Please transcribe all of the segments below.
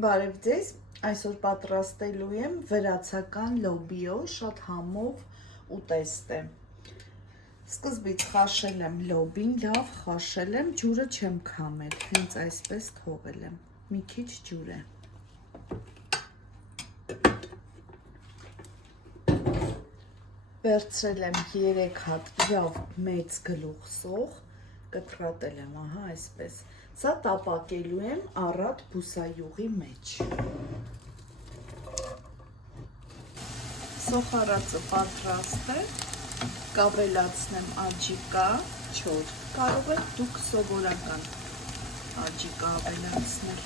Բարև ձեզ, այսօր պատրաստելու եմ վրացական լոբիո, շատ համով ուտեստ է։ Սկզբից խաշել եմ լոբին, լավ խաշել եմ, ջուրը չեմ քամել, հենց այսպես թողել եմ, մի քիչ ջուր է։ Վերցրել եմ 3 հատ լավ մեծ գլուխ սող, կտրատել եմ, ահա այսպես։ Սա տապակելու եմ առատ բուսայուղի մեջ։ Սոխարածը պատրաստ է, կավելացնեմ աջիկա, չոր, կարող եք դուք սովորական աջիկա ավելացնել։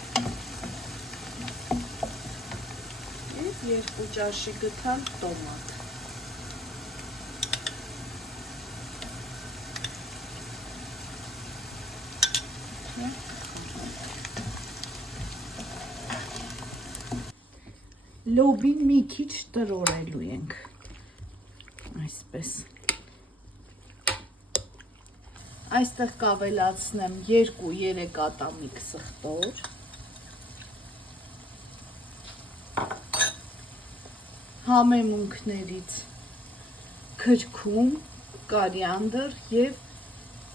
Եվ 2 ճաշի գթալ տոմատ։ Լոբին մի քիչ տրորելու ենք, այսպես։ Այստեղ կավելացնեմ 2-3 ատամիկ սխտոր, համեմունքներից քրքում, կորիանդր և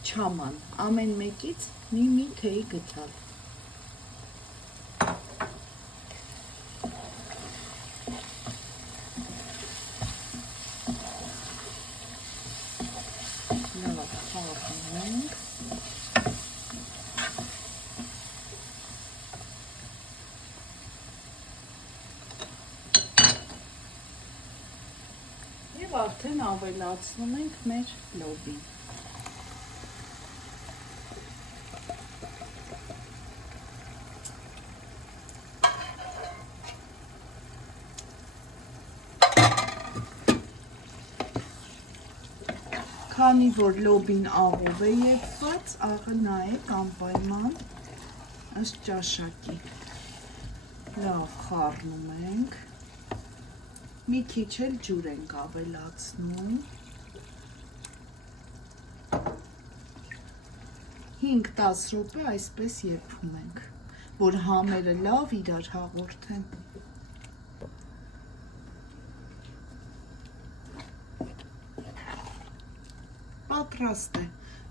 չաման, ամեն մեկից մի թեյ գթալ։ Լավ խառնենք։ Եվ արդեն ավելացնում ենք մեր լոբին։ Քանի որ լոբին աղով է եփված, աղը նայեք անպայման ըստ ճաշակի։ Լավ խառնում ենք։ Մի քիչ էլ ջուր ենք ավելացնում։ 5-10 րոպե այսպես եփում ենք, որ համերը լավ իրար հաղորդեն։ Պատրաստ է,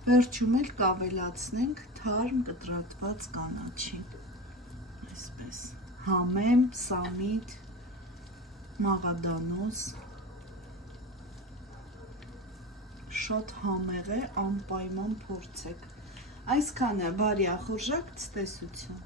վերջում էլ կավելացնենք թարմ կտրատված կանաչի, այսպես, համեմ, սամիտ, մաղադանոս, շատ համեղ է, անպայման փորձեք, այսքանը բարի ախորժակ ցտեսություն։